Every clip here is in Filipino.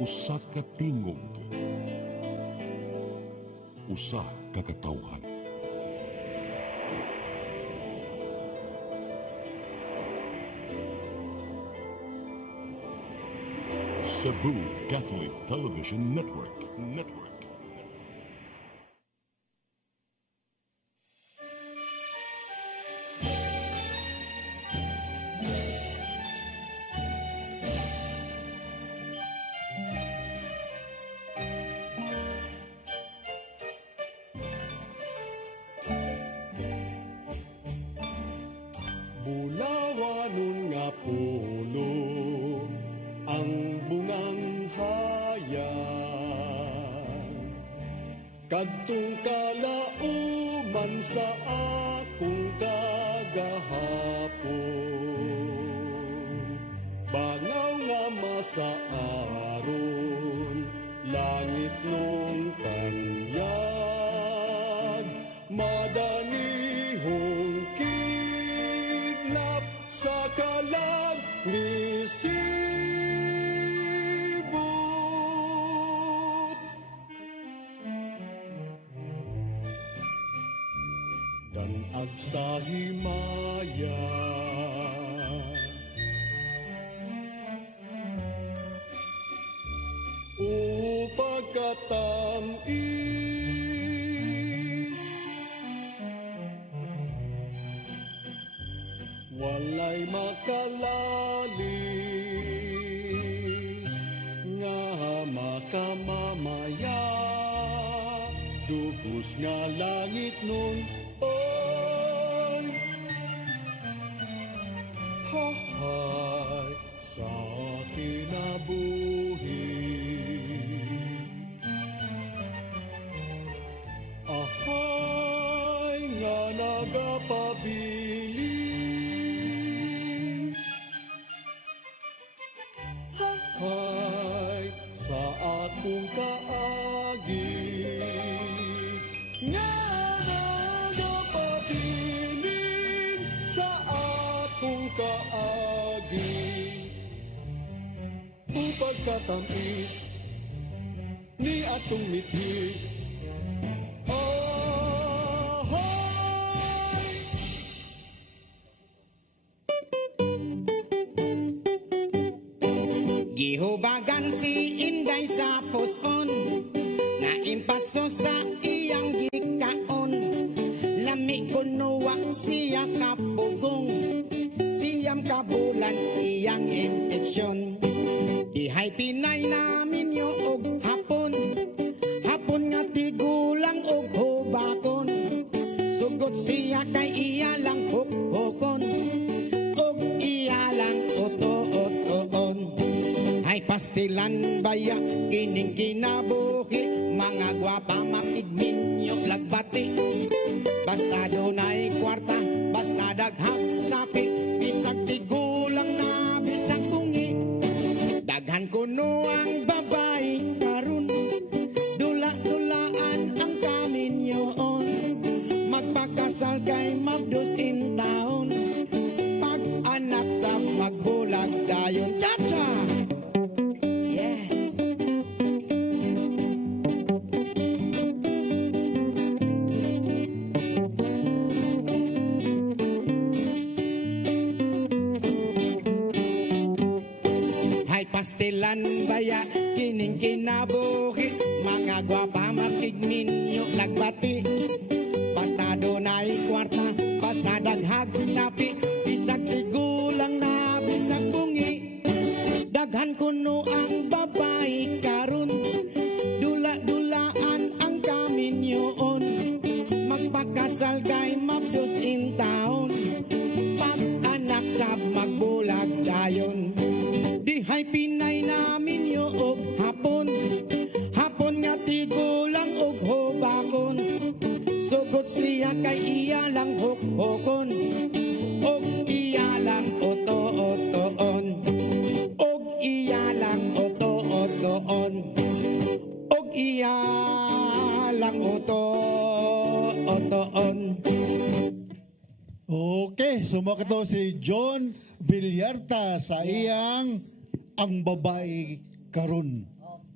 usa ka tingog, usa ka katawhan. Cebu Catholic Television Network. Bulawanon nga pulo ang bungang hayag, kadtong kalauman sa akong kagahapon. Bangaw nga masaaron, langit nung tanyag, madanihong kidnap sa kalag ni Sibut. Danag sa himaya, pagkatamis, walay makalalis nga makamamaya, dugos nga langit nun oy hahay sa kinabuhi. Ahay nga nagapabilin, hahay sa akong kaagi, nga nagapabilin sa akong kaagi. Upag katamis ni atong mithi, gihubagan si Inday sa puson, nga impatso sa iyang gikaon. Lami kunuwa siya kapugong, siyam kabulan iyang infeksyon. Ihay pinay namin yo og hapon, hapon nga tigulang og hubakon. Sugot siya kay iya lang hukon, og iya lang oto-otoon. Ay pastilan baya kining kinabuhi, mga gwapa makigmin yung lagbati. Basta dunay kwarta, basta daghang sapi, bisag tigulang na bisag bungi. Daghan kuno ang babae karon, dula-dulaan ang kaminyoon. Magpakasal kay magdus in taon, pag anak sa magbulag dayon. Cha-cha! Yes! Hay pastilan baya kining kinabuhi, mga gwapa makigmin yung lagbati. Basta dunay kwarta, basta daghag sapi, bisag tigulang na bisag bungi. Daghan kuno ang babae karon, dula-dulaan ang kaminyoon. Magpakasal kay mabdos in taon, pag anak sa magbulag dayon. Dihay pinay namin yo og hapon, hapon nga tigulang og hubakon. Sugot siya kay iya lang hukon, og iya lang oto-otoon, og iya lang oto-otoon, og iya lang oto-otoon. Okay, sumakto si John Villarta sa iyang Ang Babae Karon.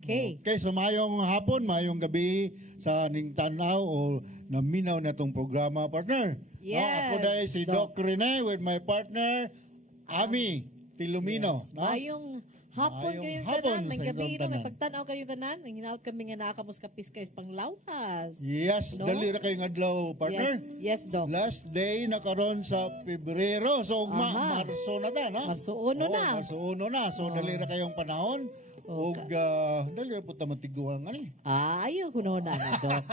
Okay. Okay, so mayong hapon, mayong gabi sa ning tanaw o naminaw na tong programa, partner. Yes, Ako dahil si Doc. Doc Rene with my partner, Ami Filomeno. Yes. Mayong hapon Mayong kayong hapon tanan, may sa gabi inyong no, may tanan. pagtanaw kayong tanan. Ang hinaot kami nga nakakamuskapis kayo pang lawas. Yes, No? dali ra kayong adlaw, partner. Yes, Doc. Last day na karon sa Pebrero. So, Aha. Marso na ta, no? Marso 1 na. Marso 1 na. So, dali ra kayong panahon. Og dali ra po ta matiguan ani. Ayaw ko na ni Doc.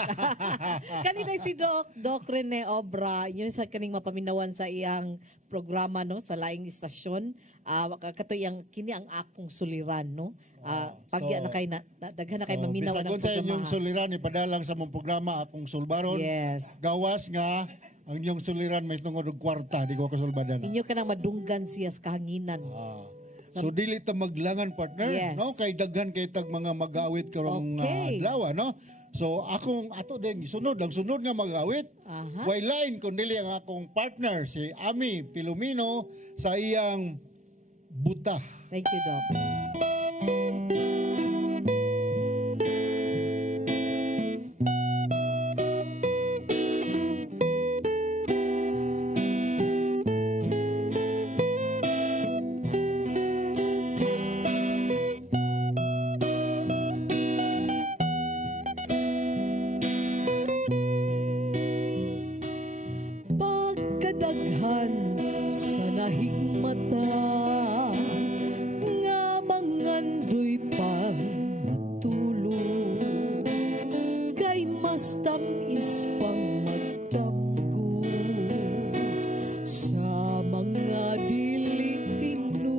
Kanina si Doc Rene Obra, yun sa kaning mapaminawan sa iyang programa no sa laing istasyon. Kato yang kini ang akong suliran no. Pagya na kay daghan na kay maminawan bisagon ang sa programa. inyong suliran ipadalang sa mong programa akong sulbaron. Yes. Gawas nga ang inyong suliran may tungod og kwarta, di ko kasulbadan. Inyo ka nang madunggan siya sa kahanginan. So dili ta maglangan, partner, Yes. no? Kay daghan kay tag mga mag-awit karong Okay. adlaw, no? So akong ato din sunod nga mag-awit. Aha. Way line kun dili ang akong partner si Ami Filomeno sa iyang buta. Thank you, Doc. Pagkadaghan sa nahing mata nga mangandoy pang matulog kay mas tamis pang magtapgo sa mga dili tinud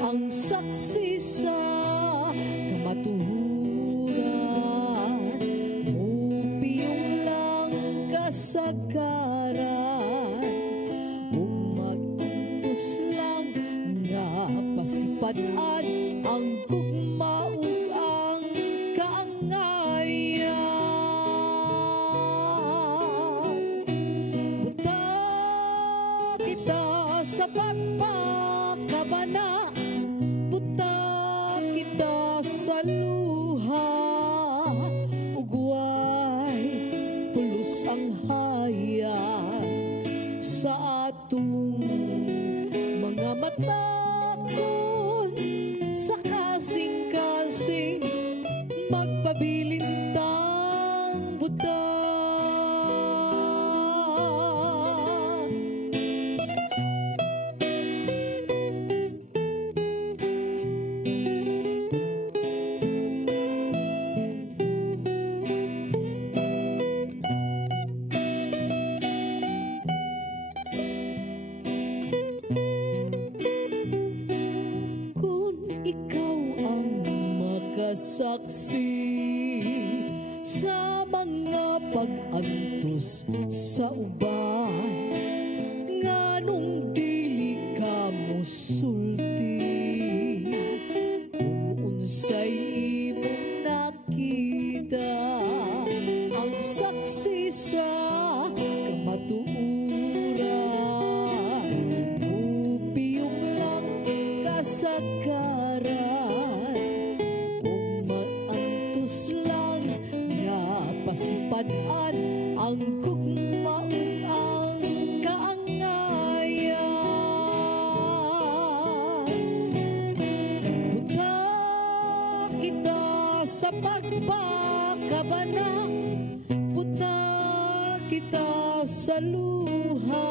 ang saksi sa kamatuhuran mupiyong lang kasagaran ug mag-utos lang nga pasipadad ang gugma ug ang kaangayan buta kita sa pagpakabana buta kita sa luha ug way pulos ang hayag sa atong mga mata kun sa kasing-kasing magpabilintang buta. Kung ikaw ang makasaksi sa mga pag-antos sa uban nganong dili ka mosulti kung unsay imong nakita ang saksi sa kamatuuran upiyong lang kasagaran kung maantos lang nga pasipadaan ang gugma ug ang kaangayan buta kita sa pagpakabana buta kita sa luha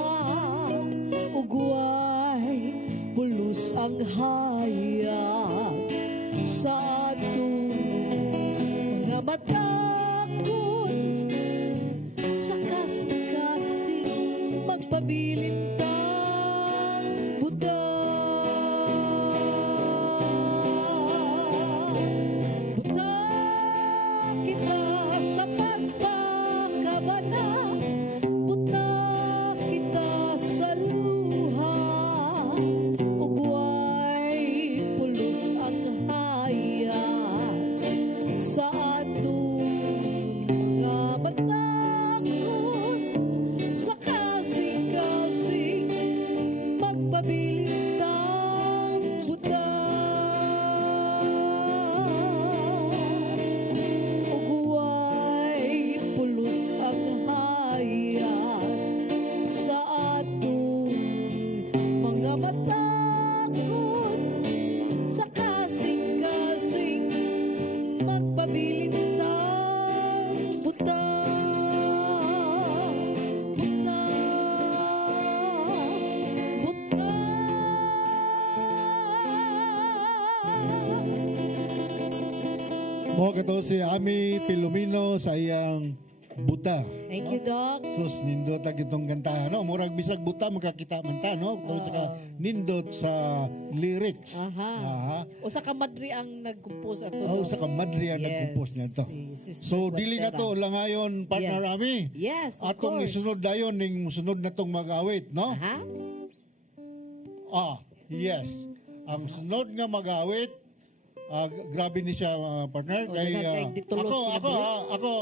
ug way pulos ang hayag sa atong mga mata kun sa kasing-kasing magpabilintang buta buta kita sa pagpakabana buta kita sa luha ug way pulos ang hayag sa atong Mo kato si Ami Filomeno sa iyang buta. Thank you, Doc. Sus nindot ang itong kanta no, murag bisag buta magkakita man ta no, tungod sa nindot sa lyrics. Aha. Usa ka madri ang nag-compose ato. Sa kamadri ang nag-compose niya ito. So dili na to langayon partner Yes. Ami. Yes, of Atong course. isunod dayon ning sunod na tong mag-awit no. Aha. Yes. Ang sunod nga mag-awit grabe ni siya partner kay kay ditulos ako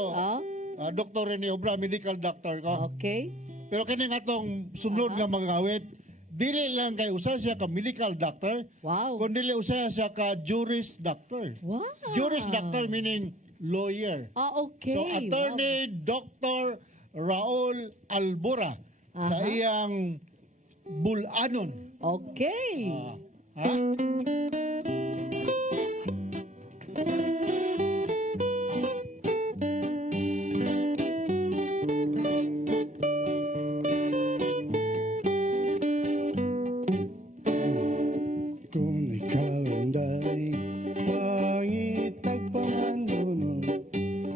Oh, Dr. Rene Obra, medical doctor ko. okay. Pero kini nga tong sunod nga mag-awit, dili lang kay usa siya ka medical doctor, Wow. kundi usa siya ka juris doctor. Wow. Juris doctor meaning lawyer. Okay. So attorney Dr. Raul Albora sa iyang bulanon. Okay. Ha? Kung ikaw ay pangitagpaman mo nun,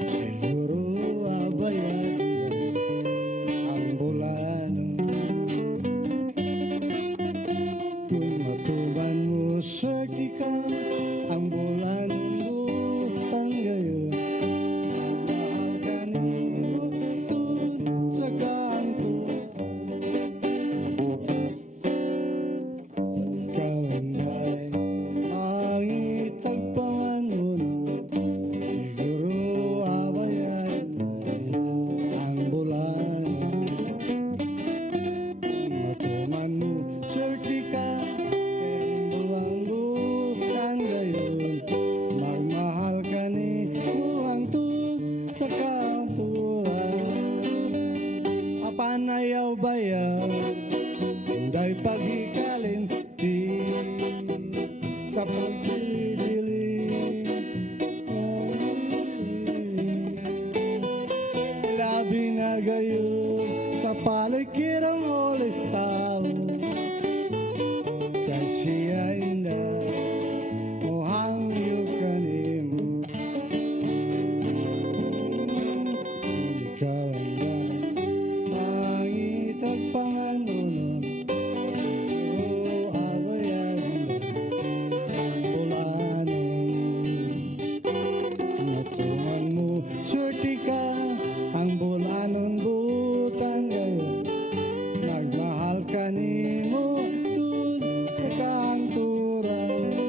siguro abayan ang bulano. Kung matuban mo swerte ka, ang bulano butang gayon. Mahal ka niyo tun sa kanto. Kaunday ang itagpaman mo nun, siguro abayan ang bulan. Matuman mo, swerte ka, ang bulan butang gayon. Magmahal ka ni Juantun sa kanturan. Apanayaw bayan, hindi paghikalin di sa pagdidilim. Labi na gayon sa palikirang ulit tao, kasi ainda muhang yukanim. Ikaw ang itagpanganunan, siguro abayan ang bulanon. Matuman mo, swerte ka, ang bulanon butang gayon. Nagmahal ka ni mo dun sa kanturan.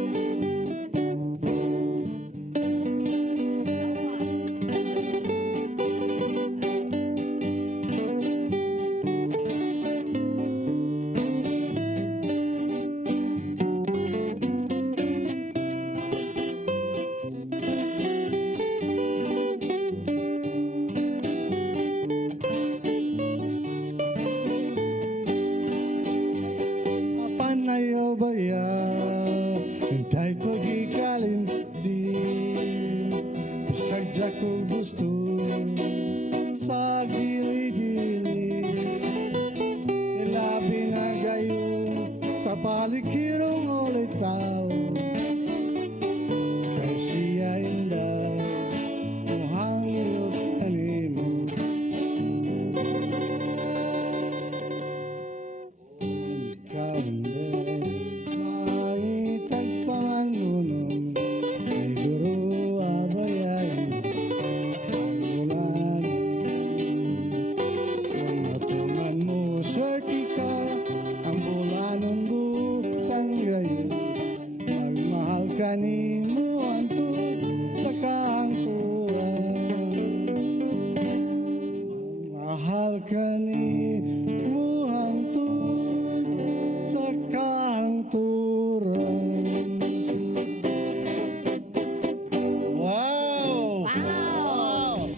Apanayaw baya, hintay paghikalin di. Bisagda ko gusto sa gili-gili. Ilabi na gayon sa palikirong ulit tao, kasi ainda muhang yukanin mo. Ikaw hindi maitagpaman mo nun, siguro abayan ang bulan. Kung matuman mo, swerte ka, ang bulanon butang gayon. Magmahal ka ni mo antun sa kanturan. Mahal ka ni mo antun sa kanturan. Wow! Wow.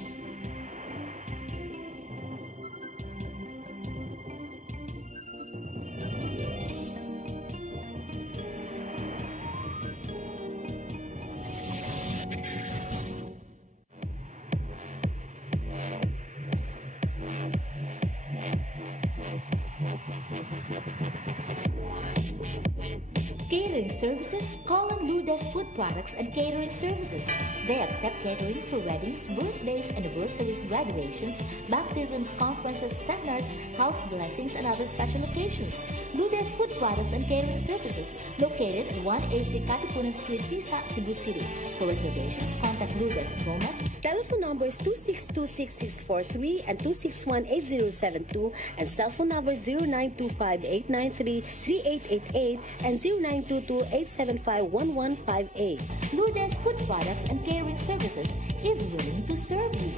Catering services, call on Lourdes Food Products and Catering Services. They accept catering for weddings, birthdays, anniversaries, graduations, baptisms, conferences, seminars, house blessings, and other special occasions. Lourdes Food Products and Catering Services, located at 180 Katipunan Street, Tisa, Cebu City. For reservations, contact Lourdes Gomez. Telephone numbers 2626643 and 2618072 and cell phone number 0925-893-3888 and 0922-875-1158. Lourdes Food Products and Catering Services is willing to serve you.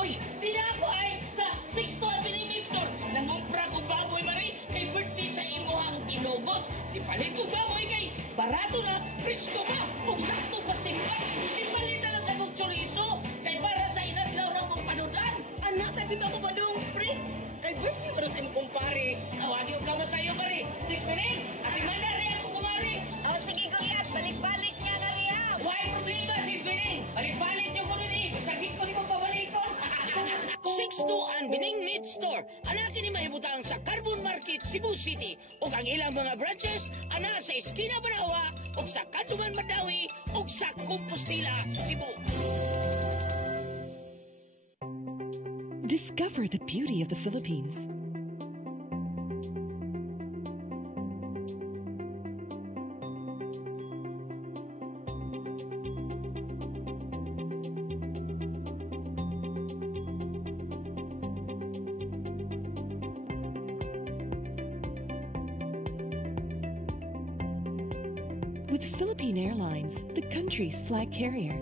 Oy, di na ako ay sa 6 to Avenue Store. Nangumpra ko baboy mari kay birthday sa imuhang kinugot. Di palit ko baboy kay barato na, presko pa, ug sakto pastingkat. Di palit na lang sa kong chorizo kay para sa inadlaw ng kong panudan. Anak, sa dito ako ba dong, pre? Kay birthday para sa imong kumpare. Tawagin ko kamo sa'yo mari. Sis Pining, ati man na rin ako kumari. Oh, sige kuya, balik-balik niya na riya. Why problema, Sis Pining? Balik-balik yung ko nun eh. Sakit ko ni mo pabalikon. 6-2 Bining Meat Store. Anakin ni mahibutang sa Carbon Market, Cebu City. O ang ilang mga branches, ana sa Esquina Banawa, o sa Kanduman Madawi, o sa Compostela, Cebu. Discover the beauty of the Philippines. With Philippine Airlines, the country's flag carrier.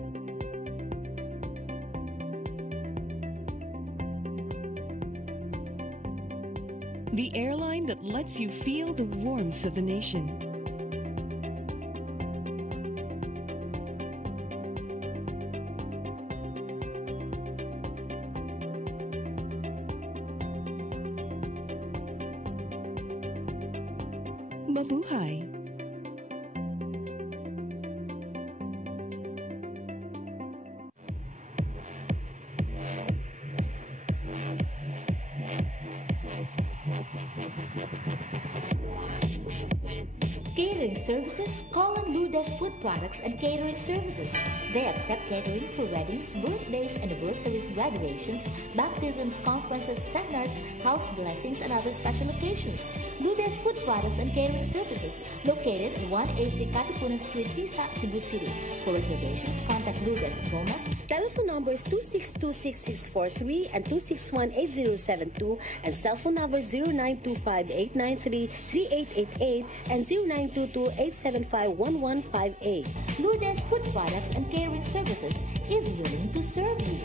The airline that lets you feel the warmth of the nation. Mabuhay! Catering Services, call on Lourdes Food Products and Catering Services. They accept catering for weddings, birthdays, anniversaries, graduations, baptisms, conferences, seminars, house blessings, and other special occasions. Lourdes Food Products and Catering Services, located at 180 Katipunan Street, Tisa, Cebu City. For reservations, contact Lourdes Gomez. Telephone numbers 2626643 and 2618072 and cell phone number 0925-893-3888 and 0922-875-1158. Lourdes Food Products and Catering Services is willing to serve you.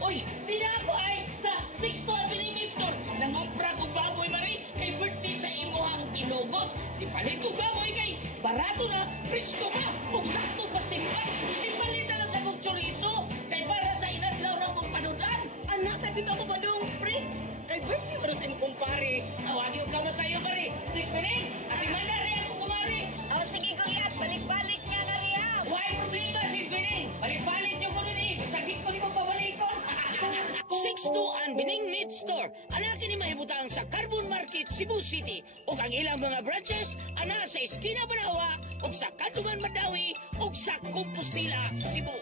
Oy, di na ako ay sa 6 to Avenue Store. Nangumpra ko baboy mari kay birthday sa imuhang kinugot. Di palit ko baboy kay barato na, presko pa, ug sakto pastingkat. Di palit na lang sa kong chorizo kay para sa inadlaw ng kong panudan. Anak, sa dito ako ba dong, pre? Kay birthday para sa imong kumpare. Tawagin ko kamo sa'yo mari. Sis Pining, ati man na rin ako kumari. Oh, sige kuya, balik-balik niya na riya. Why problema, Sis Pining? Balik-balik yung ko nun eh. Sakit ko ni mo pabalikon. 6-2 Bining Meat Store. Anakin ni mahibutang sa Carbon Market, Cebu City. O ang ilang mga branches, ana sa Esquina Banawa, o sa Kanduman Madawi, o sa Compostela, Cebu.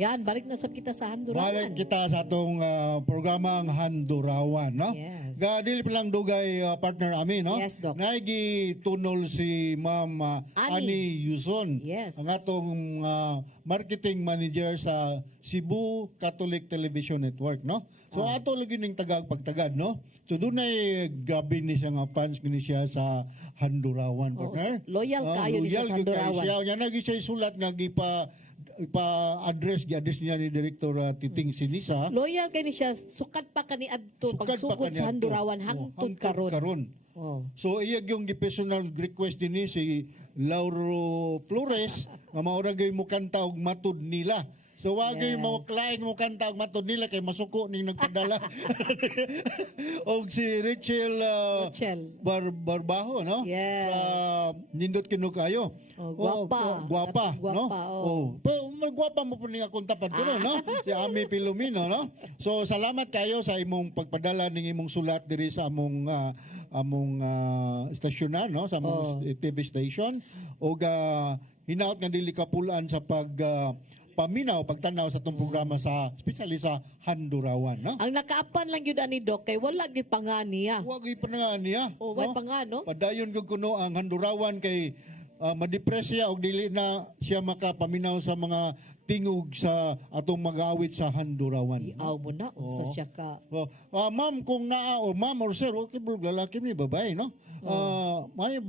Yan, balik na sa kita sa Handurawan. Balik kita sa atong programang Handurawan, no? Yes. Dili pa lang dugay partner Ami, no? Yes, Doc. Naigi tunol si Ma'am Ani Yuson. Yes. Ang atong marketing manager sa Cebu Catholic Television Network, no? So ato lagi ning pagtagad, no? So doon ay gabi ni siya nga fans gini siya sa Handurawan, partner. Loyal kayo ni siya sa gyud kayo Handurawan. siya. Yan nagi siya sulat nga ipa-address niya ni Director Titing Sinisa. Loyal kay ni siya, sukat pa kani adto pagsugod sa Handurawan hangtod karon. Oh. So iya yung personal request din si Lauro Flores nga maura gyud mo kanta og matud nila. So wagay mo klaing mo kanta og matud nila kay masuko ning nagpadala. Og si Rachel Barbaho, no? Yes. Nindot kinukayo. Guwapa, no? Pero guwapa mo po niya kung tapat ko, no? Si Ami Filomeno, no? So salamat kayo sa imong pagpadala ning imong sulat diri sa among stasyon, no? Sa among TV station. Og hinaot nga dili kapulan sa paminaw, pagtanaw sa itong programa sa, especially sa Handurawan, no? Ang nakaapan lang yun ani Doc, kay wala gyud panganiya. Wala gyud panganiya. Wala pangano. Padayon gyud kuno ang Handurawan kay madepresya og dili na siya makapaminaw sa mga tingog sa atong mag-awit sa Handurawan. Iaw mo na sa siya ka. Ma'am, kung naa o ma'am or sir, okay bro, lalaki mi babae, no? May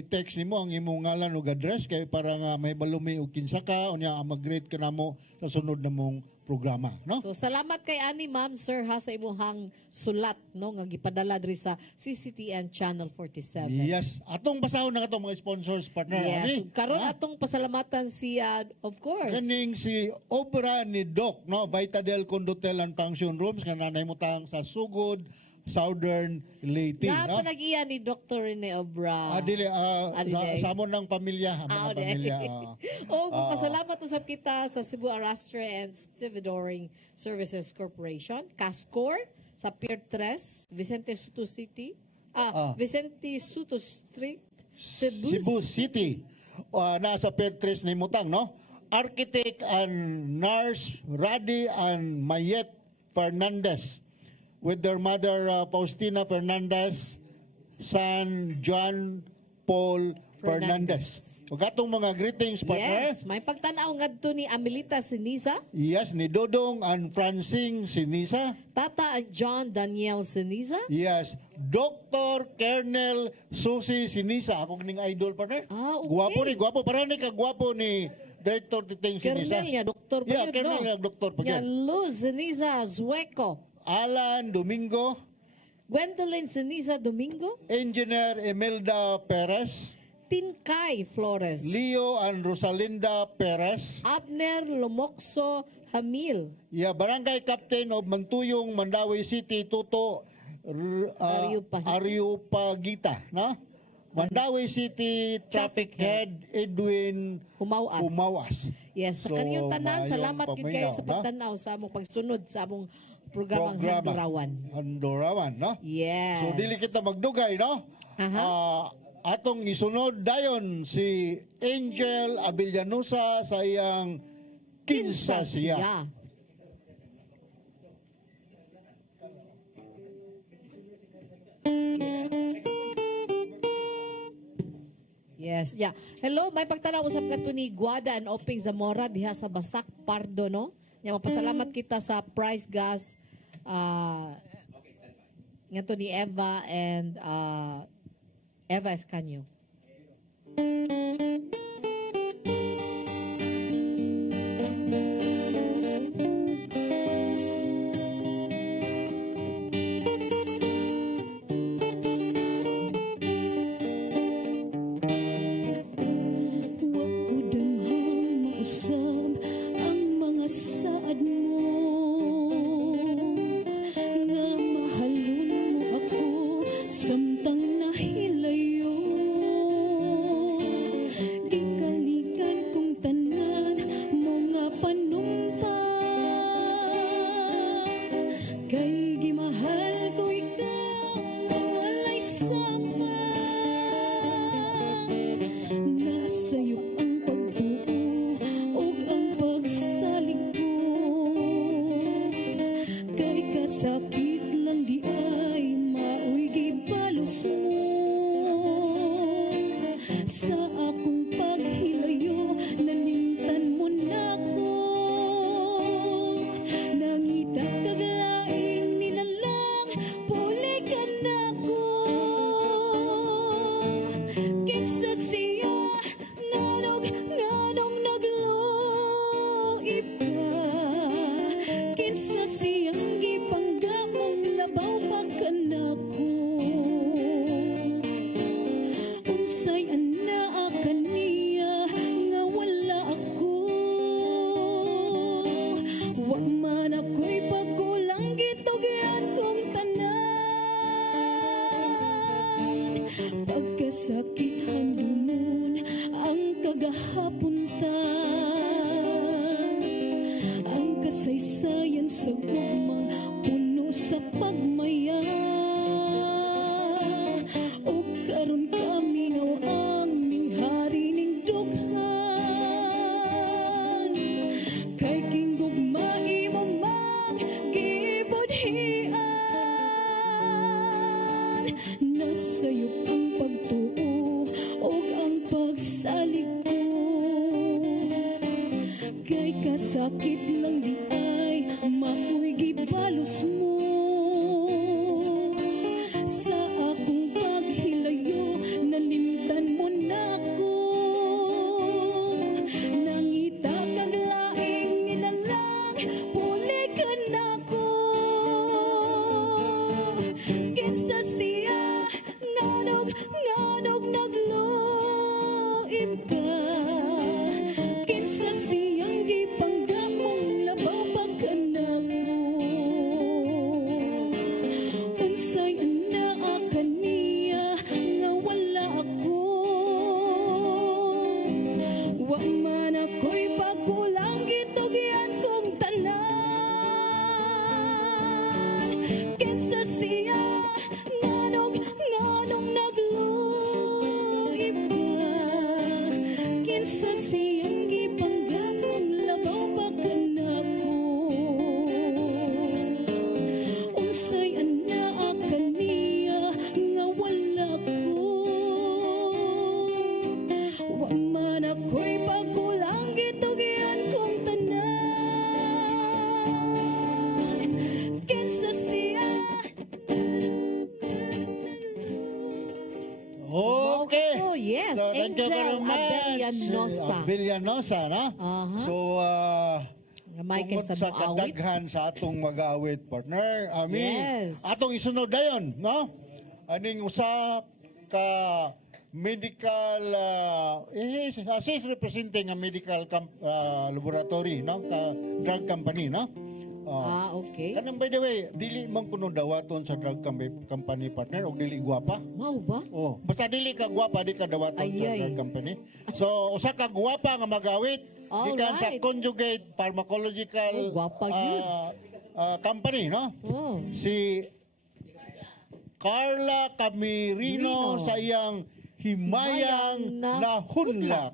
i-text nimo ang imong ngalan ug address kay para nga may balumi og kinsa ka unya mag-grade ka namo sa sunod namong programa, no? So salamat kay ani ma'am sir ha sa imong sulat no nga gipadala diri sa CCTN Channel 47. Yes, atong basahon na atong mga sponsors partner ani. Karon atong pasalamatan si of course. Kaning si obra ni Doc, no? Vitadel Condotel and Function Rooms nga nanahimutang sa Sugod, Southern Leyte. Na panag-iya ni Dr. Rene Obra. Dili, sa amon ng pamilya. Pasalamat usab kita sa Cebu Arrastre and Stevedoring Services Corporation, Cascor, sa Pier 3, Vicente Soto City, Vicente Soto Street, Cebu City. Nasa Pier 3 ni Mutang, no? Architect and nurse Radi and Mayet Fernandez, with their mother Faustina Fernandez, son John Paul Fernandez. O gatong mga greetings, partner. Yes, may pagtanaw ngadto ni Amelita Sinisa. Yes, ni Dodong and Francine Sinisa. Tata and John Daniel Sinisa. Yes, Dr. Colonel Susi Sinisa. Akong ning idol, partner. Okay. Guwapo para ni kagwapo ni Director Titing Sinisa. Colonel niya, doktor pa yun, Colonel niya, doktor pa yun. Luz Sinisa Zueco. Alan Domingo, Gwendolyn Sinisa Domingo, Engineer Imelda Perez, Tinkay Flores, Leo and Rosalinda Perez, Abner Lomoxo Hamil, Barangay Captain of Mantuyong, Mandawi City, Tuto Ariupagita, no? Mandawi City Traffic Head Edwin Humawas. Yes, sa kanyang tanan, salamat yun kayo sa pagtanaw sa among pagsunod sa among programang Handurawan, no? Yes. So dili kita magdugay, no? Atong isunod dayon si Angel Avillanusa sa iyang Kinsa Siya. Yes, yeah. Hello, may pagtanaw usab kadto ni Guada and Oping Zamora diha sa Basak Pardo, no? Nya mapasalamat kita sa Price Gas ngato ni Eva and Eva Escanio. sakit handumon ang kagahapunta, ang kasaysayan sa gugma puno sa pagmaya, o karon kami ang minghari ning dughan, kay kinggugma imo mang gibudhian, nasayo ang pagtuo o ang pagsalig ko, kay kasakit lang di ay mako'y gibalos mo, sa akong paghilayo nalimtan mo na ko, nangita kag laing nilalang pulikan ako, kinsa siya nganog nagloib ka, kinsa siyang gipanggap mong labaw pagkanak ko, unsay anaa kaniya nga wala ako, wa man ako'y pagkulang gitugyan kong tanan, kinsa siya nganog nagloib ka, kinsa siyang gipanggap mong labaw pagkanak ko, unsay anaa kaniya nga wala ko, wa man ako'y pagkulang gitugyan kong tanan, kinsa siya. Okay. Oh, yes. So, thank you very Angel much. Abellanosa. Abellanosa, no? Aha. So, Michael tungod sa sa awit. kadaghan sa atong mag-awit partner, Yes. atong isunod dayon, no? Aning usa ka medical assist representing a medical laboratory, no? Ka drug company, no? Okay. Kanang by the way, dili man kuno dawaton sa drug company partner o dili gwapa. Mao ba? Oh, basta dili ka gwapa di ka dawaton sa Ayay. drug company. So usa ka gwapa nga magawit gikan sa Alright. Conjugate Pharmacological gwapa yun. company, no? Oh. Si Carla Camirino Rino. sa iyang himayang Himayang nahunlak.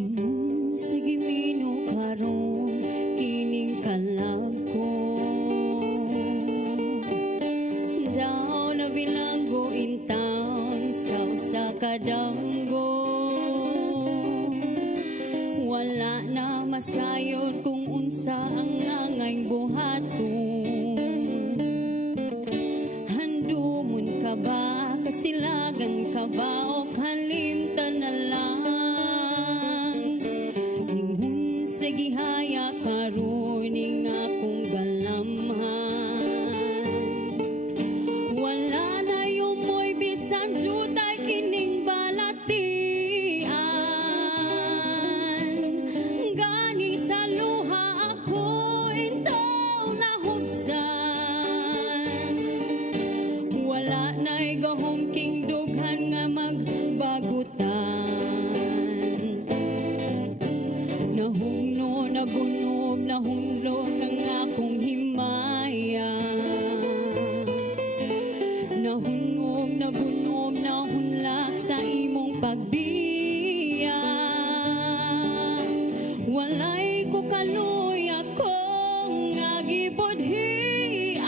Ingon sige mino karon kining kalag ko, daw na bilanggo in town sa usa ka danggo, wala na masayod kung unsa ang ngangay buhaton, handumon ka ba kasilagan ka ba o kalimtan na lang, ingon sa gihaya karon ning akong galamhan, wala na yung mo'y bisan jutay kining balatian, gani sa luha ako intaw na hubsan, wala na'y gahom king dughan nga magbagutan, nahugno nagunob nahunlog ang akong himaya, nahunog nagunob nahunlak sa imong pagbiya, walay ko kaluy akong nga gibudhian,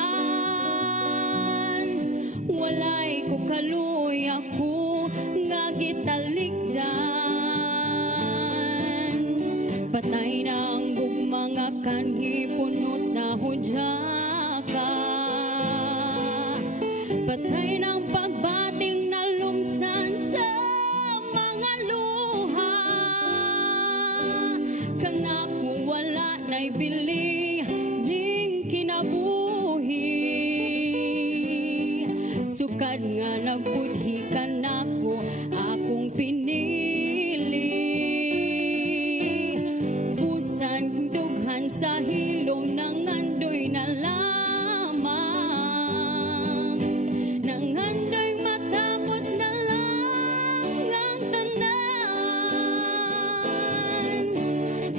walay ko kaluy ako nga gitalikdan, patay na ang gugma nga kanhi puno sa hudyaka, patay ng pagbating na lumsan sa mga luha, kang ako wala na'y bili ning kinabuhi, suka Sukad nga nagbudhi ka nako, akong pinili. Busan dughan sa hilom, nangandoy na lamang. Nangandoy matapos na lang ang tanan.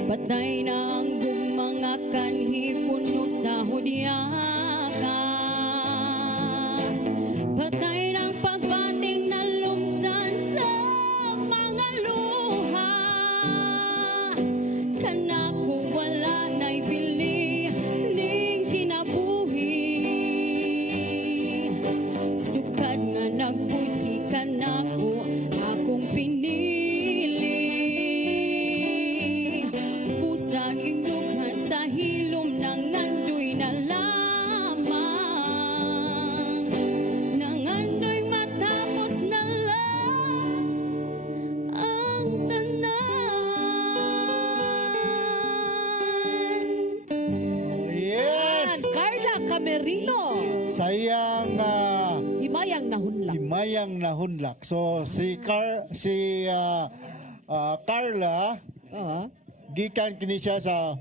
Patay na ang mga kanhi puno sa hudyaka. Patay ng pagbating na lumsan sa mga luha. Kanako wala na'y piling kinabuhi. Sukad nga nagbuti kanako, akong pinili. Pusag indughan sa hilom, nangandoy na lamang. Nangandoy matapos na lang ang tanan. Yes! Carla Camerino. Sayang Himayang nahunlak. himayang nahunlak. So si Carla gikan kini siya sa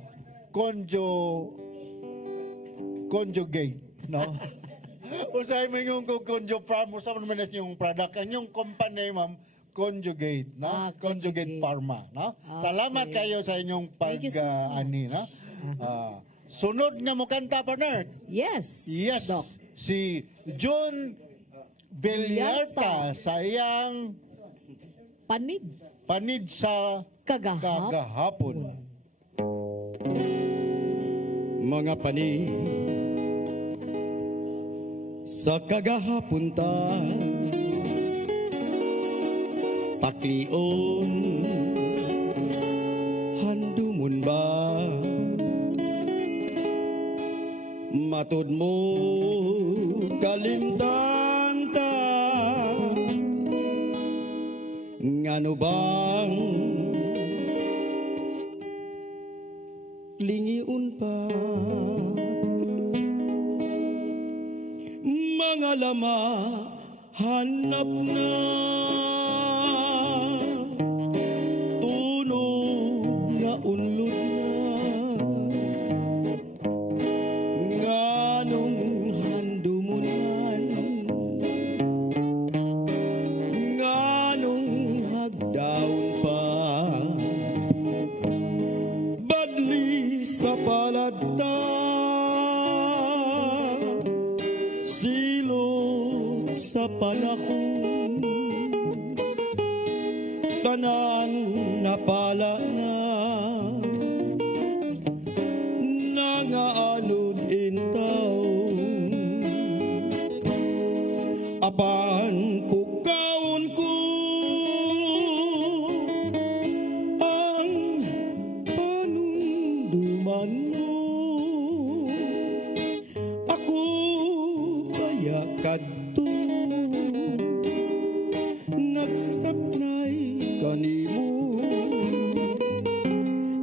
conjugate, no? Usay mo yung conjo farm, usay mo naman yung product. Ang yung company, ma'am, conjugate, no? Conjugate Pharma, no? Salamat kayo sa inyong Thank you so much. pag-ani, no? Sunod nga mo kanta, partner. Yes. Yes. Doc. Si John Villarta sa iyang panid sa kagahapon. Mga panid sa kagahapon ta, paklion handumon ba, matod mo kalimtan ta, ngano bang lingiun pa, mga lama hanap na, tunog na unlod na, nganong handumunan, nganong hagdaon pa, badli sa palata, silot sa panahon, tanan napala na, nangaanod intaw, apan pukawon ko ang panunduman mo, ako kaya kadto nagsapnay kanimo,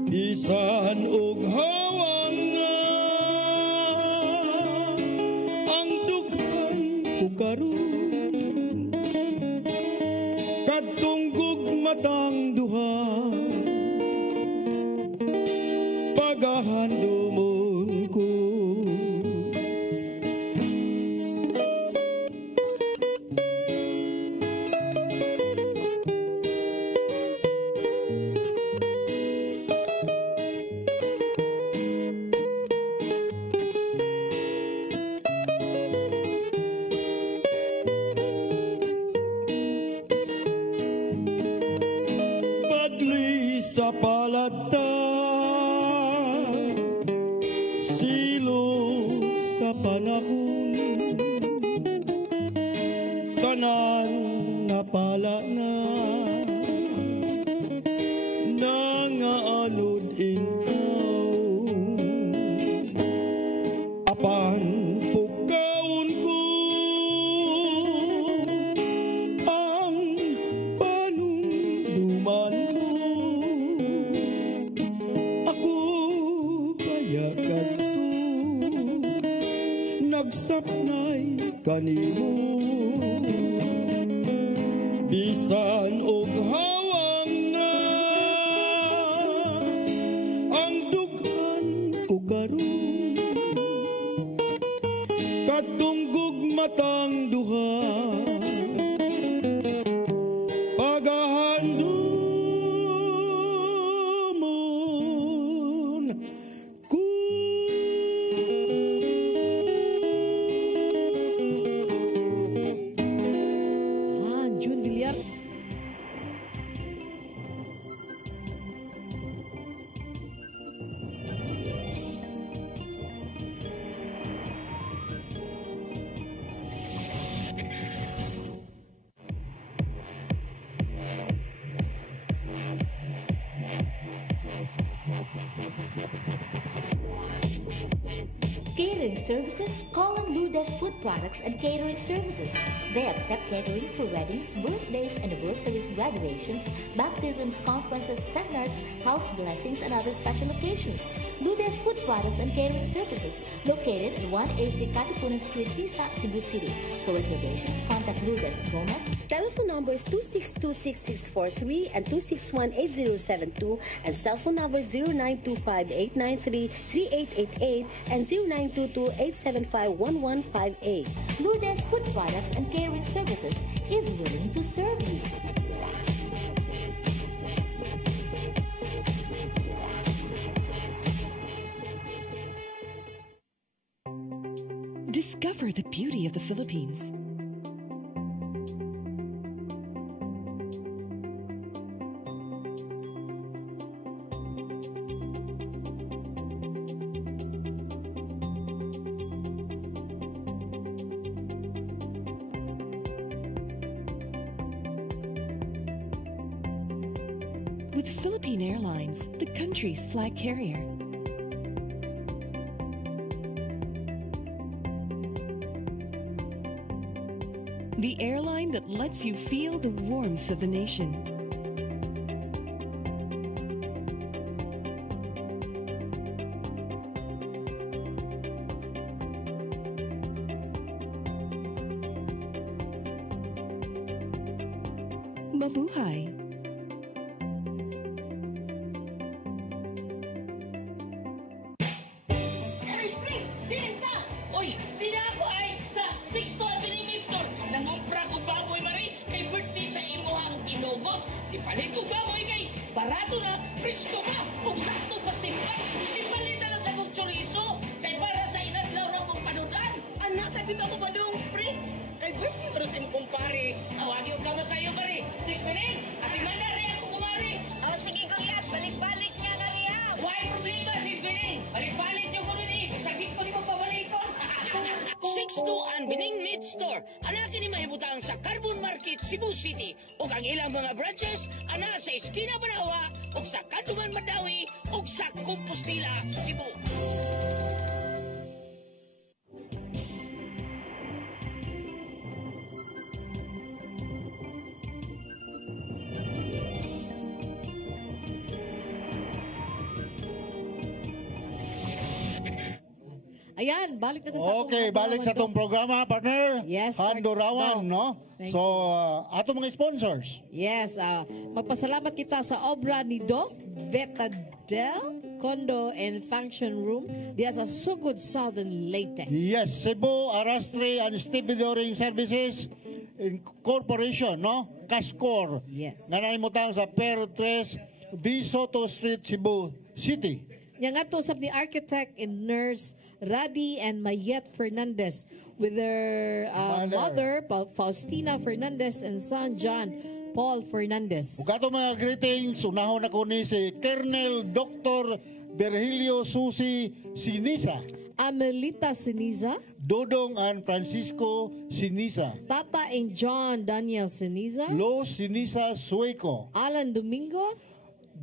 bisan og hawang na ang dughan ko karon, kadtong gugmatang duha, pagahandumon ko. Badli sa palata, silo sa panahon, tanan napala na, nangaanod intaw, apan pugkaon ko ang panunduman mo, ako kaya kadto nagsapnay kanimo bisan og hawang na ang dugan ko karon katunggog matang duha pagahandumon ku June Villar. Catering services, Colin Ludas Food Products and Catering Services. They accept catering for weddings, birthdays, anniversaries, graduations, baptisms, conferences, seminars, house blessings, and other special occasions. Ludas Food Products and Catering Services, located at 183 Katipunan Street, Tisa, Cebu City. For reservations, contact Ludas Gomez. Telephone numbers 2626643 and 2618072 and cell phone numbers 0925-893-3888 and 0922-875-1158. Ludas Food Products and Catering Services is willing to serve you. Discover the beauty of the Philippines. With Philippine Airlines, the country's flag carrier. The airline that lets you feel the warmth of the nation. Mabuhay! Oy, di na ako ay sa 6th Avenue Meat Store. Nangumpra ko baboy mari kay birthday sa imuhang tinugot. Di palit ko baboy kay barato na, presko ka, kung sakto pastipan. Di palit na lang sa kong chorizo kay para sa inadlaw ng kong kanudan. Anak, sa dito ako ba dong, pre? Kay birthday pero sa imong kumpare. Awagi ko kamo sa'yo pare. Sis Piling, at imanda rin ako kumari. Oh, sige kuya, balik-balik niya na riya. Why problema, Sis Piling? Balik-balik niyo ko rin eh. Sakit ko rin magpabalikon. 6 Anbining Meat Store. Anak ni mahibutang sa Carbon Market, Cebu City. O ang ilang mga branches, ana sa Esquina Banawa, o sa Kanduman Madawi, o sa Compostela, Cebu. Ayan, balik na tayo sa Okay, balik sa itong programa, partner. Yes, Handorawan, partner. no? Thank So, ato mga sponsors. Yes, magpasalamat kita sa obra ni Doc Vetadel Condo and Function Room diya sa Sugod, Southern Leyte. Yes, Cebu Arrastre and Stevedoring Services Corporation, no? Cascor. Yes. Nananimutang sa Per 3 V. Soto Street, Cebu City. Yang nga to sab ni architect and nurse Radi and Mayet Fernandez with their mother Faustina Fernandez and son John Paul Fernandez. Ug ato mga greetings, unahon ako ni si Colonel Dr. Virgilio Susi Sinisa, Amelita Siniza, Dodong and Francisco Sinisa, Tata and John Daniel Siniza, Los Sinisa Sueco, Alan Domingo,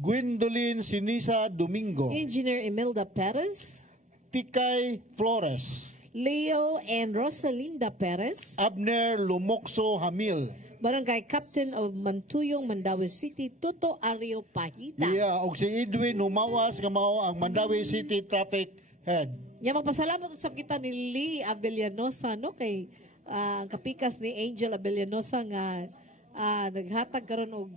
Gwendolyn Sinisa Domingo, Engineer Imelda Perez, Tikay Flores, Leo and Rosalinda Perez, Abner Lumokso Hamil, Barangay Captain of Mantuyong, Mandawi City, Toto Ario Pahita. yeah, og si Edwin Humawas nga mao ang Mandawi City Traffic head. Ya magpasalamat sa kita ni Lee Abellanosa no kay ang kapikas ni Angel Abellanosa nga naghatag karon og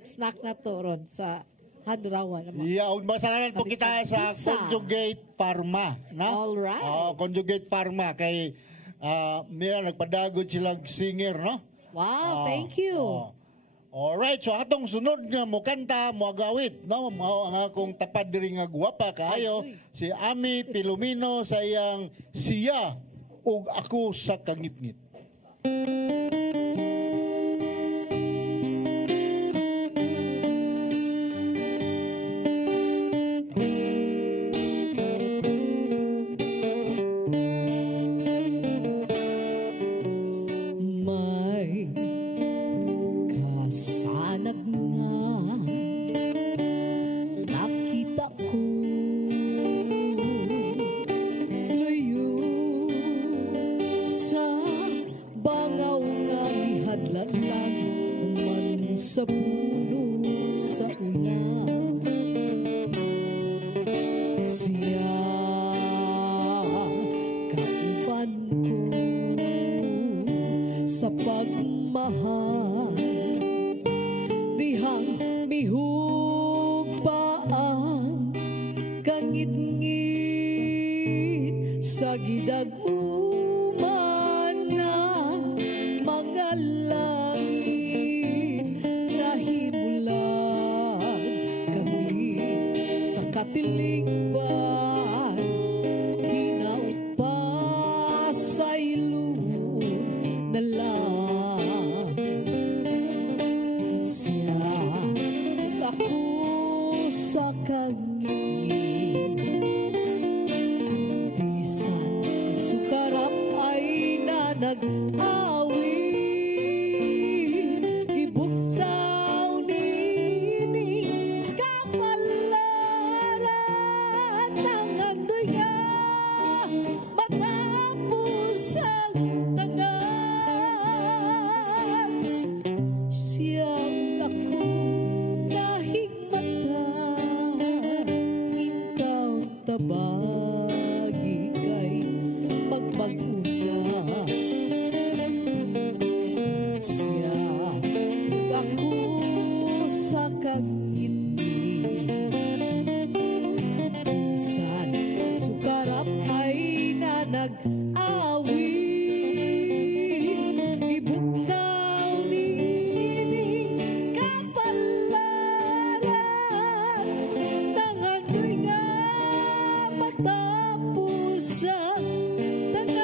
snack na to ron sa hadrawan. Yeah, masalanan po kita sa Pizza. Conjugate Pharma, na? Alright. Conjugate Pharma kay mira nagpadagod silang singer, no? Wow, thank you. Alright, so atong sunod nga mo kanta, mo agawit, no? Mao ang akong tapad diri nga guwapa kaayo si Ami Filomeno sa iyang Siya ug Ako sa Kangitngit. May kasanag nga nakita ko layo sa bangaw nga ihadlan lang man sa puno sa ulan siya kauban ko sa pagmahal dihang mihug pa ang kangit-ngit sa gidag-uman na mga langit na himulan kami sa katilingban hinaut pa sa ilun na lang siya ako sa kangit bisan sukarap ay nanag-awit ibugtaw nini kapalaran ng andoy nga matapos ang tanan siyang ako nahigmatan intaw tabagi kay magpag-una siya ako sa kangiti bisan sukarap ay nanag-awit ibugtaw nini kapalaran ng andoy nga matapos ang tanan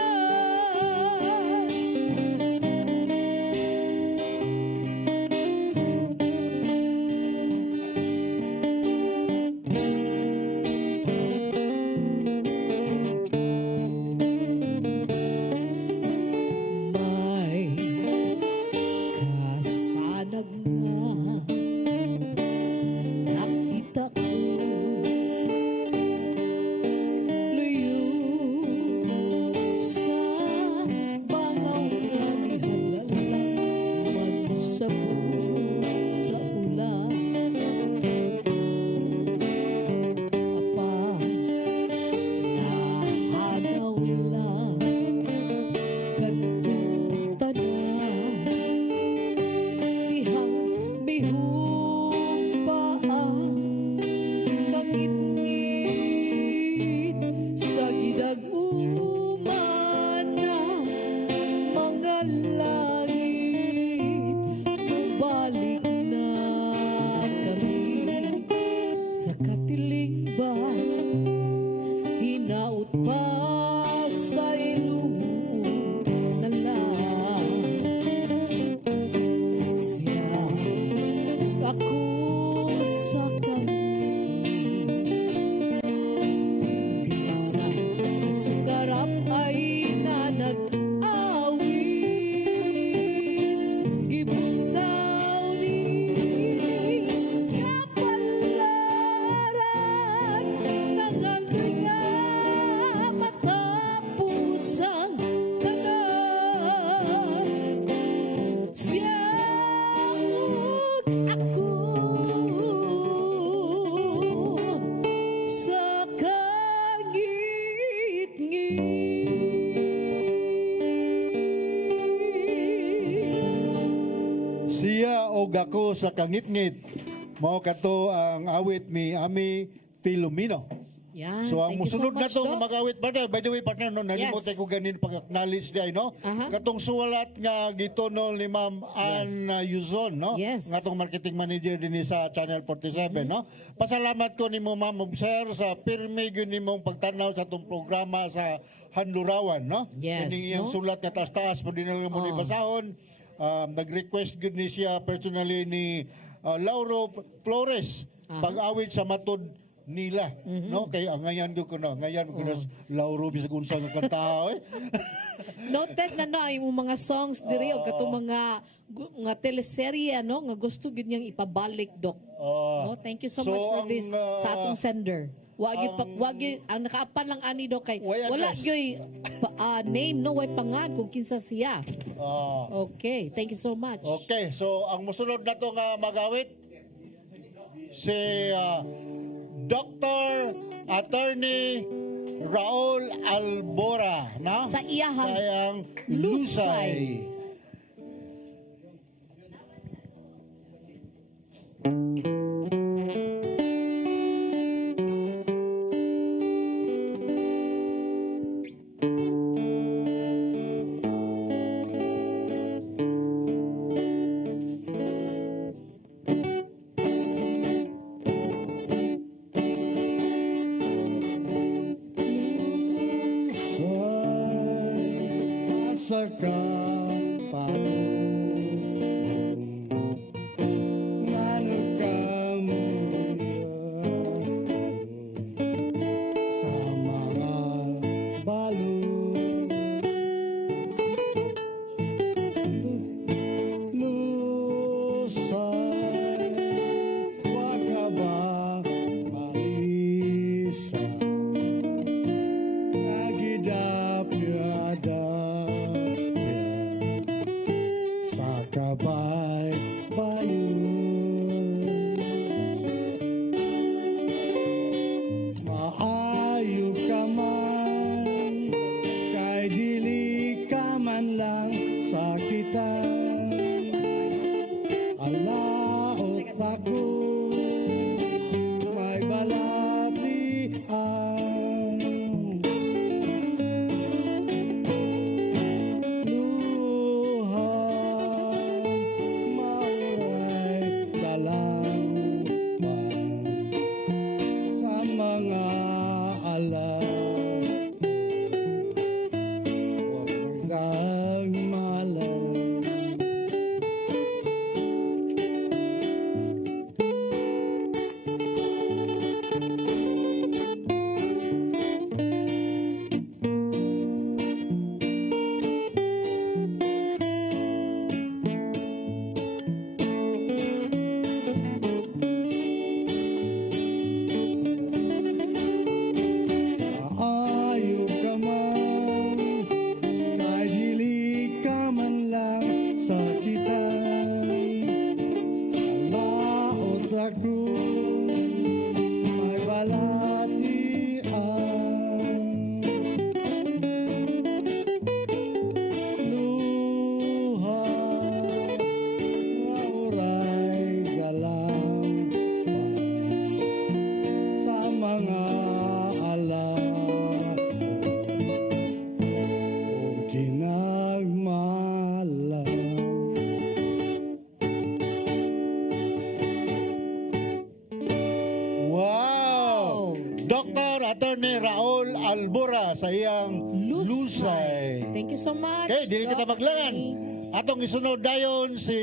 og ako sa kangit-ngit. Mao kato ang awit ni Ami Filomeno. Yan. So ang Thank you musunod na much, to Doc. nga mag-awit partner. By the way partner, no, Yes. nalimot ko ganin pag-acknowledge di no. Katong suwalat nga gitonol ni Ma'am Ann Yuzon, no. Yes. Nga tong marketing manager din sa Channel 47, no. Pasalamat ko nimo Ma'am Sir sa pirmi gyud nimong pagtanaw sa tong programa sa Handurawan, no. Yes, Kaning iyang no? sulat nga taas-taas mo din mo ni basahon. Nag-request gyud ni siya personally ni Lauro Flores pag-awit sa matod nila, no, kay ngayon ko no, ngayon ko na Lauro bisag unsa nga kanta Noted na yung mga songs diri o katong mga nga teleserye ano nga gusto gid niyang ipabalik, Doc. No, thank you so much for this sa atong sender. Wag ang nakaapan lang ani, Doc, kay wala gyoy name, no, way pangan kung kinsa siya. Okay, thank you so much. Okay, so ang musunod na to nga magawit si Dr. Attorney Raul Albora, na? Sa iyang Lusay. Saka Attorney Raul Albora sa iyang Lusay. Thank you so much. Okay, dili kita maglangan. Atong isunod dayon si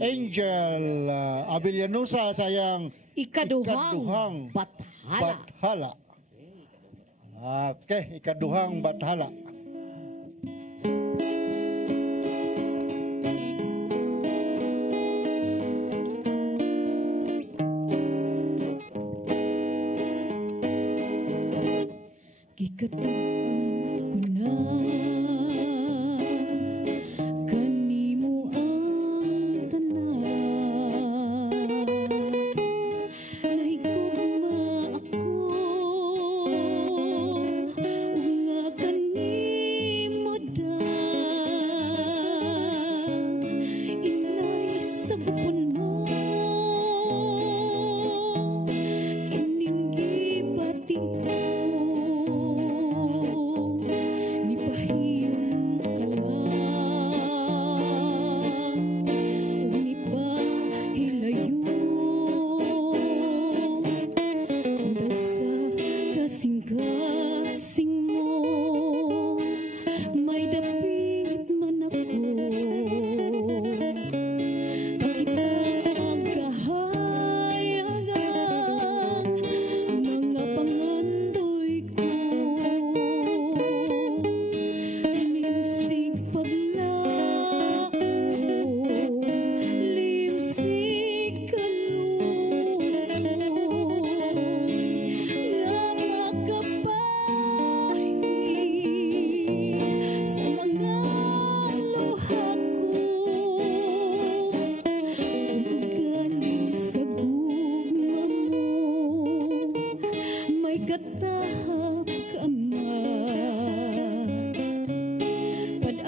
Angel Avillanusa sa iyang ikaduhang Bathala. Okay, ikaduhang Bathala. Gikatuan ko na kanimo ang tanan, nahigugma ako ug nga kanimo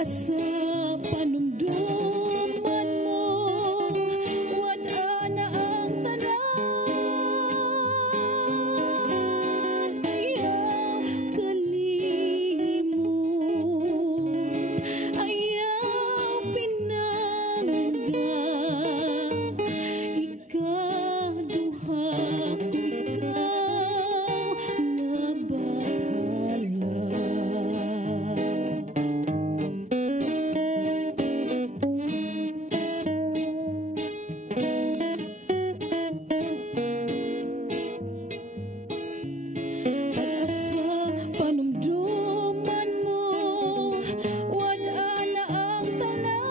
Asa panumduman mo, wala na ang tanan. Ayaw kalimot, ayaw pinangga. Ikaduha ko ikaw na bahala. Pag-asa panumduman mo, wala na ang tanan.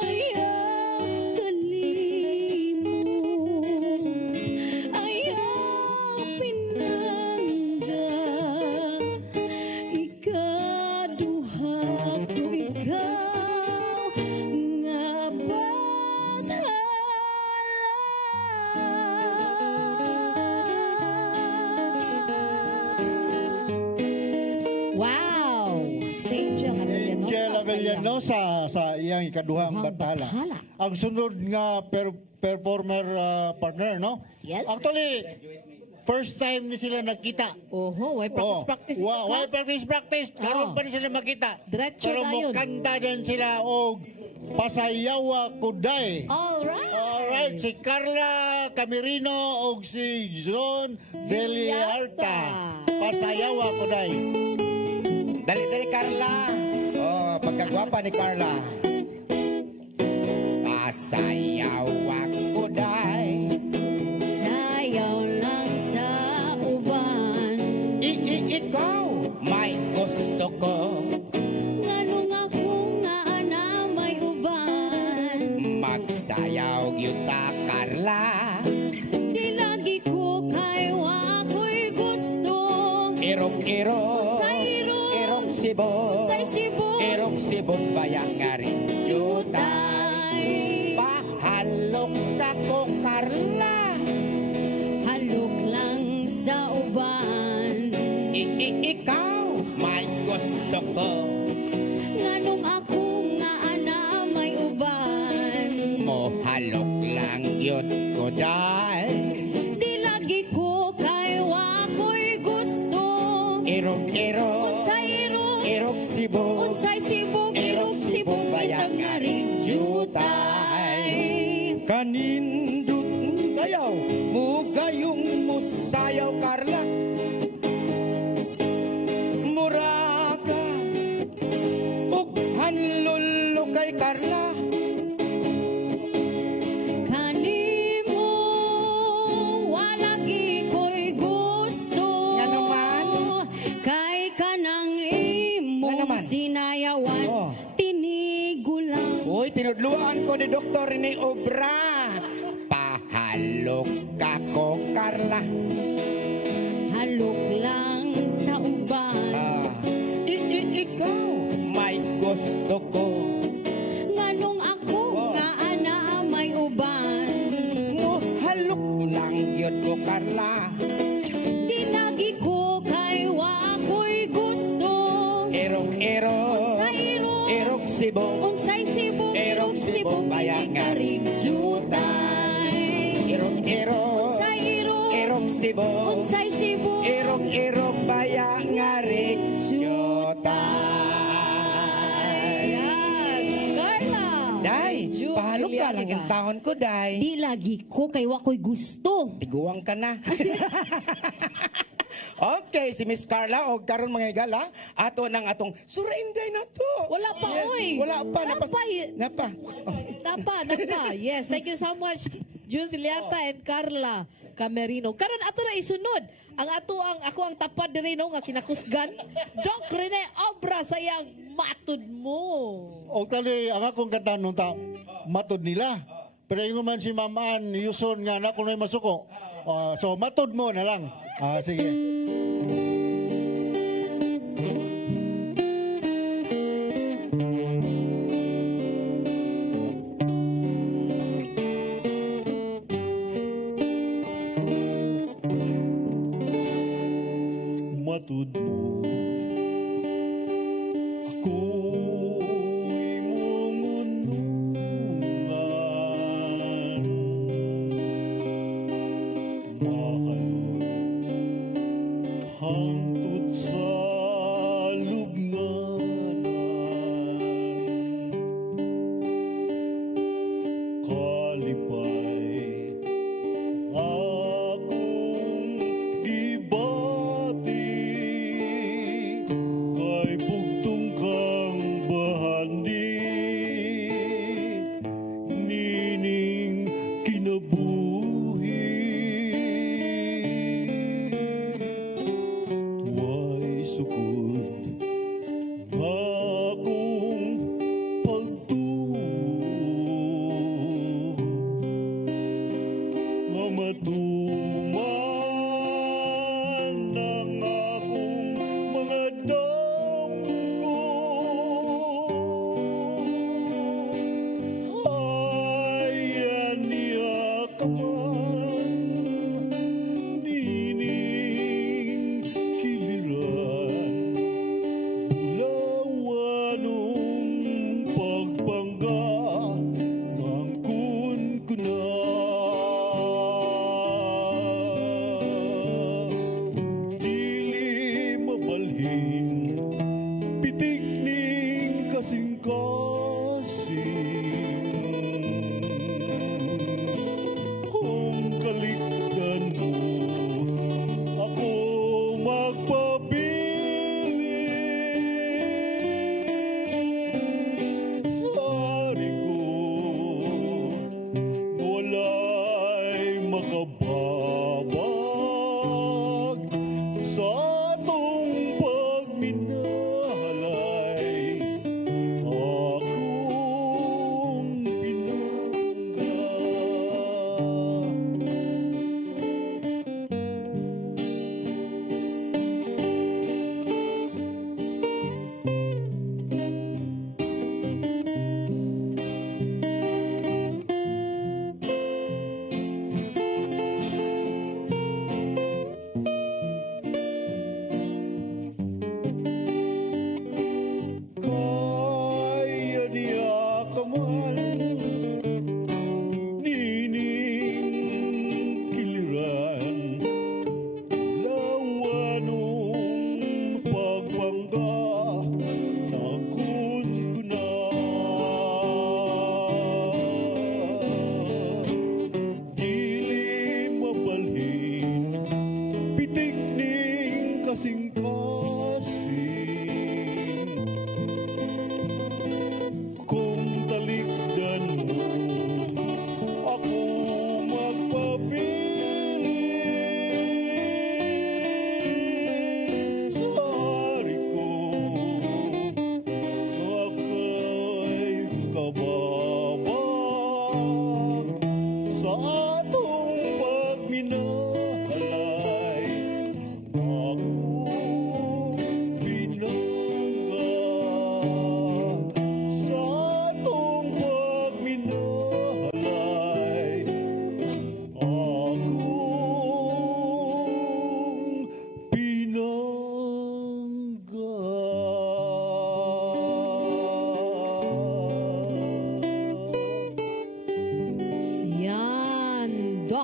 Ayaw kalimot, ayaw pinangga. Ikaduha ko ikaw nga Wow! Angel Angel Avellano sa iyang ikaduhang bathala. Ang sunod nga performer partner, no? Yes. Actually, first time ni sila nagkita. Oho, why practice? Why practice? Karon pa ni sila makita. Diretso Pero na yun. mo kanta din sila og Pasayawa Kuday. Alright, si Carla Camerino og si John Villarta. Pasayawa Kuday. Dali, Carla. Oh, pagkagwapa ni Carla. Pasayaw ako day. sayaw lang sa uban. Ikaw, may gusto ko. Nganong ako nga ana may uban. Magsayaw yuta, Carla. Di lagi ko kay wako'y gusto. Irok-irok. Sa irok. Irok sibog. Sa sibog. Irok sibog bayang nga rin jutay. Pahalok ka ko, Carla. Halok lang sa uban. Ikaw, may gusto ko. Nganong ako nga ana may uban. Mo halok lang yun ko, day. Di lagi ko kay wako'y gusto. Irok-irok. Unsay irok. Irok sibog. Unsay sibog. Irok sibog bayang nga rin jutay. Kanindot kayaw, mugayong musayaw, Carla. Muraga, ug hanlolo kay Carla. Kanimo walagi ko'y gusto. Nga naman? Kay kanang imong sinayawan. Oh. Tinigulang. Uy, tinudluan ko ni Dr. Rene Obra. Pahalok ka ko, Carla. Halok lang sa uban. Ikaw, may gusto ko. Nganong ako nga ana may uban. Mo halok lang yun ko, Carla. Dinagi ko kay wako'y gusto. Erok-erok. Unsay irok. Erok sibog. Unsay sibog. Erok sibog bayang nga rin jutay. Erok-erok. Unsay irok. Erok sibog. Unsay sibog. Erok-erok bayang nga rin jutay. Carla. Day, pahalok ka lang yung tahon ko, Day. Di lagi ko kay wako'y gusto. Tiguang ka na. Okay, si Miss Carla o karon mga igala, ato nang atong surainday na to. Wala pa, Yes, oy. wala pa. Napa. Napa. Yes, thank you so much, June Villarta and Carla Camerino. Karon ato na isunod ang ako ang tapad diri no nga kinakusgan. Doc Rene Obra sayang matud mo. O tali, ang akong kanta nung matod nila. Pero yung man si Ma'am Ann, yuson nga na kung may masuko. So matod mo na lang. Sige. Matud mo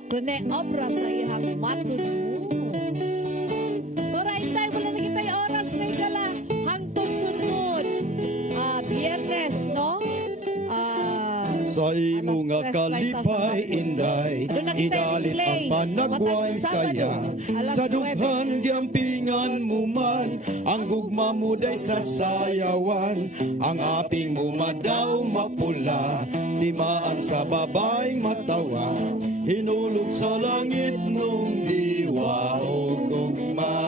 Rene Obra sa iyang matud mo. So right time, wala na kita'y oras may gala. Hangtod sunod. Biyernes, no? Sa imo nga kalipay inday, idalit ang panagway saya. Sa dughan giampingan mo man, ang gugma mo day sa sayawan. Ang aping mo madaw mapula, timaan sa babaeng matawa. Hinulog sa langit mong diwa o gugma.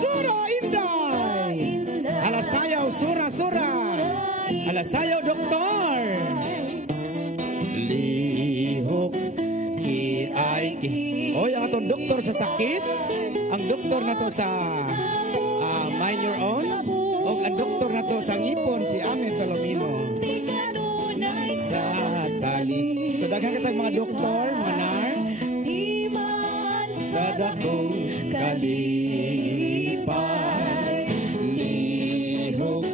Sura inday! Alasayaw, sura, sura! Alasayaw, doktor! Lihok, ki-ay-ki. Oy, ang atong doktor sa sakit. Ang doktor na to sa Mind Your Own. O ang doktor na to sa ngipon, si Ame Palomino. Sa tali. So, daghang katang mga doktor, mga nurse. Sa dakong kalipay. Lihok,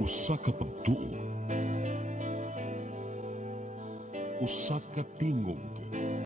Usa ka pagtuo. Usa ka tingog.